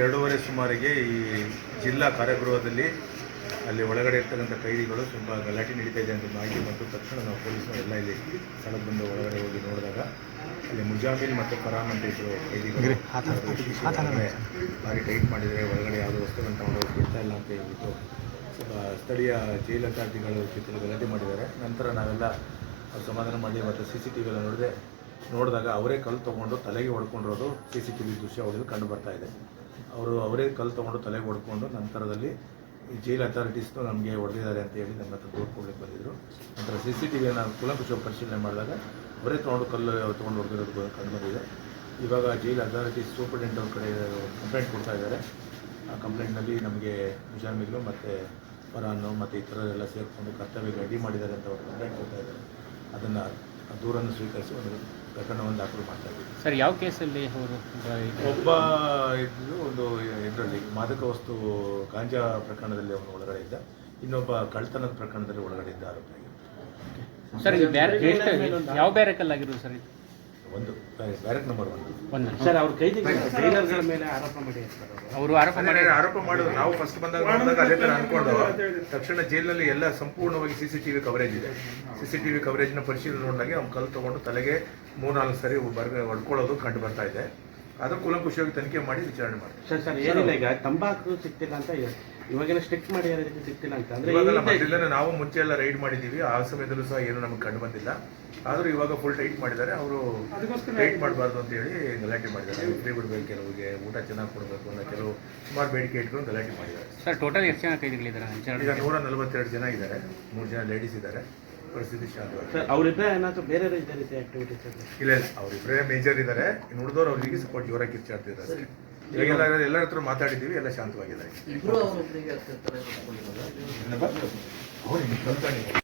ಎರಡೂವರೆ ಸುಮಾರಿಗೆ ಈ ಜಿಲ್ಲಾ ಕಾರಾಗೃಹದಲ್ಲಿ ಅಲ್ಲಿ ಒಳಗಡೆ ಇರ್ತಕ್ಕಂಥ ಕೈದಿಗಳು ತುಂಬ ಗಲಾಟೆ ನಡೀತಾ ಇದೆ ಅಂತ ಮಾಹಿತಿ ಮತ್ತು ತಕ್ಷಣ ನಾವು ಪೊಲೀಸರೆಲ್ಲ ಇಲ್ಲಿ ಸ್ಥಳಕ್ಕೆ ಬಂದು ಒಳಗಡೆ ಹೋಗಿ ನೋಡಿದಾಗ ಅಲ್ಲಿ ಮುಜಾಮಿಲ್ ಮತ್ತು ಫರಾಮ್ ಅಂತ ಇಬ್ಬರು ಕೈದಿಗಳು ಭಾರಿ ಟೈಟ್ ಮಾಡಿದರೆ ಒಳಗಡೆ ಯಾವುದೋ ವಸ್ತುಗಳನ್ನು ತಗೊಂಡೋಗಿ ಬಿಡ್ತಾ ಇಲ್ಲ ಅಂತ ಹೇಳ್ಬಿಟ್ಟು ಸ್ಥಳೀಯ ಜೈಲು ಅಥಾರಿಟಿಗಳು ಜೊತೆ ಗಲಾಟೆ ಮಾಡಿದ್ದಾರೆ. ನಂತರ ನಾವೆಲ್ಲ ಸಮಾಧಾನ ಮಾಡಿ ಮತ್ತು CCTV ಎಲ್ಲ ನೋಡಿದಾಗ ಅವರೇ ಕಲ್ಲು ತೊಗೊಂಡು ತಲೆಗೆ ಹೊಡ್ಕೊಂಡಿರೋದು CCTV ದೃಶ್ಯ ಹೊಡೆದು ಕಂಡು ಬರ್ತಾ ಇದೆ. ಅವರೇ ಕಲ್ಲು ತೊಗೊಂಡು ತಲೆಗೆ ಹೊಡ್ಕೊಂಡು ನಂತರದಲ್ಲಿ ಈ ಜೈಲ್ ಅಥಾರಿಟೀಸ್ನು ನಮಗೆ ಹೊಡೆದಿದ್ದಾರೆ ಅಂತ ಹೇಳಿ ನಮ್ಮ ಹತ್ರ ದೂರು ಕೊಡ್ಲಿಕ್ಕೆ ಬಂದಿದ್ದರು. ನಂತರ CCTVಯನ್ನು ಕೂಲಂಕುಷ ಪರಿಶೀಲನೆ ಮಾಡಿದಾಗ ಅವರೇ ಕಲ್ಲು ತೊಗೊಂಡು ಹೊಡೆದಿರೋದು ಕಂಡು ಬಂದಿದೆ. ಇವಾಗ ಜೈಲ್ ಅಥಾರಿಟೀಸ್ ಸೂಪರಿಂಟೆಂಡೆಂಟ್ ಅವ್ರ ಕಡೆ ಕಂಪ್ಲೇಂಟ್ ಕೊಡ್ತಾ ಇದ್ದಾರೆ. ಆ ಕಂಪ್ಲೇಂಟ್ನಲ್ಲಿ ನಮಗೆ ಮುಜಾಮಿಲು ಮತ್ತು ಫರಾನು ಮತ್ತು ಇತರರೆಲ್ಲ ಸೇರಿಕೊಂಡು ಕರ್ತವ್ಯಕ್ಕೆ ಅಡ್ಡಿ ಮಾಡಿದ್ದಾರೆ ಅಂತ ಅವರು ಕಂಪ್ಲೇಂಟ್ ಕೊಡ್ತಾ ಇದ್ದಾರೆ. ಅದನ್ನು ದೂರನ್ನು ಸ್ವೀಕರಿಸಿ ಒಂದು ಪ್ರಕರಣವನ್ನು ದಾಖಲು ಮಾಡ್ತಾ ಇದ್ದೀವಿ. ಸರ್, ಯಾವ ಕೇಸಲ್ಲಿ ಅವರು? ಒಬ್ಬ ಇದ್ದು ಒಂದು ಇದರಲ್ಲಿ ಮಾದಕ ವಸ್ತು ಗಾಂಜಾ ಪ್ರಕರಣದಲ್ಲಿ ಅವನು ಒಳಗಡೆ ಇದ್ದ, ಇನ್ನೊಬ್ಬ ಕಳ್ತನದ ಪ್ರಕರಣದಲ್ಲಿ ಒಳಗಡೆ ಇದ್ದ ಆರೋಪಿ. ಸರ್, ಯಾವ ಬ್ಯಾರಕಲ್ಲಿ ಆಗಿರೋದು ಸರ್? ಒಂದು ಬ್ಯಾರಕ್ ನಂಬರ್ 1. ಸರ್, ಅವ್ರ ಜೈಲರ್ಗಳ ಮೇಲೆ ಆರೋಪ ಮಾಡಿ ಆರೋಪ ಮಾಡಿದ್ರು. ನಾವು ಫಸ್ಟ್ ಬಂದಾಗ ಅದೇ ಥರ ಅಂದ್ಕೊಂಡು ತಕ್ಷಣ ಜೈಲಿನಲ್ಲಿ ಎಲ್ಲ ಸಂಪೂರ್ಣವಾಗಿ CCTV ಕವರೇಜ್ ಇದೆ. CCTV ಕವರೇಜ್ನ ಪರಿಶೀಲನೆ ನೋಡಿದಾಗ ಅವ್ನು ಕಲ್ಲು ತೊಗೊಂಡು ತಲೆಗೆ 3-4 ಸರಿ ಹೊಡ್ಕೊಳ್ಳೋದು ಕಂಡು ಬರ್ತಾ ಇದೆ. ಅದು ಕೂಲಂಕುಷವಾಗಿ ತನಿಖೆ ಮಾಡಿ ವಿಚಾರಣೆ ಮಾಡ್ತೀವಿ. ಸರ್, ಏನಿಲ್ಲ, ಈಗ ತಂಬಾಕು ಸಿಗ್ತಿಲ್ಲ ಅಂತ ಇವಾಗೆಲ್ಲ ಸ್ಟ್ರಿಕ್ಟ್ ಮಾಡಿ ಸಿಗ್ತಿಲ್ಲ ಅಂತ ಅಂದ್ರೆ ಇವಾಗೆಲ್ಲ ನಾವು ಮುಂಚೆ ಎಲ್ಲ ರೈಡ್ ಮಾಡಿದ್ದೀವಿ. ಆ ಸಮಯದಲ್ಲೂ ಸಹ ಏನು ನಮಗೆ ಕಂಡು ಬಂದಿಲ್ಲ. ಆದರೂ ಇವಾಗ ಫುಲ್ ಟೈಟ್ ಮಾಡಿದ್ದಾರೆ. ಅವರು ಟೈಟ್ ಮಾಡಬಾರ್ದು ಅಂತ ಹೇಳಿ ಗಲಾಟೆ ಮಾಡಿದ್ದಾರೆ. ಫ್ರೀ ಬಿಡಬೇಕು, ಕೆಲವರಿಗೆ ಊಟ ಚೆನ್ನಾಗಿ ಕೊಡಬೇಕು ಅನ್ನೋ ಕೆಲವು ಸುಮಾರು ಬೇಡಿಕೆ ಇಟ್ಕೊಂಡು ಗಲಾಟೆ ಮಾಡಿದ್ದಾರೆ. ಸರ್, ಟೋಟಲ್ ಎಷ್ಟು ಜನ ಕೈದಿಗಳಿದ್ದಾರೆ? ಈಗ 142 ಜನ ಇದ್ದಾರೆ. 3 ಜನ ಲೇಡೀಸ್ ಇದ್ದಾರೆ. ಪರಿಸ್ಥಿತಿ ಶಾಂತವಾಗಿದೆ. ಅವರಿಬ್ಬರೇ ಏನಾದರೂ ಬೇರೆ ರೀತಿ ಆಕ್ಟಿವಿಟೀಸ್? ಇಲ್ಲ, ಅವರಿಬ್ಬರೇ ಮೇಜರ್ ಇದ್ದಾರೆ. ಇನ್ನು ಉಳಿದವರು ಅವರಿಗೆ ಸಪೋರ್ಟ್ ಜೋರಾಗಿ ಕಿರ್ಚಾಡ್ತಿದ್ದಾರೆ. ಇವಾಗೆಲ್ಲ ಎಲ್ಲರ ಹತ್ರ ಮಾತಾಡಿದ್ದೀವಿ, ಎಲ್ಲ ಶಾಂತವಾಗಿದ್ದಾರೆ.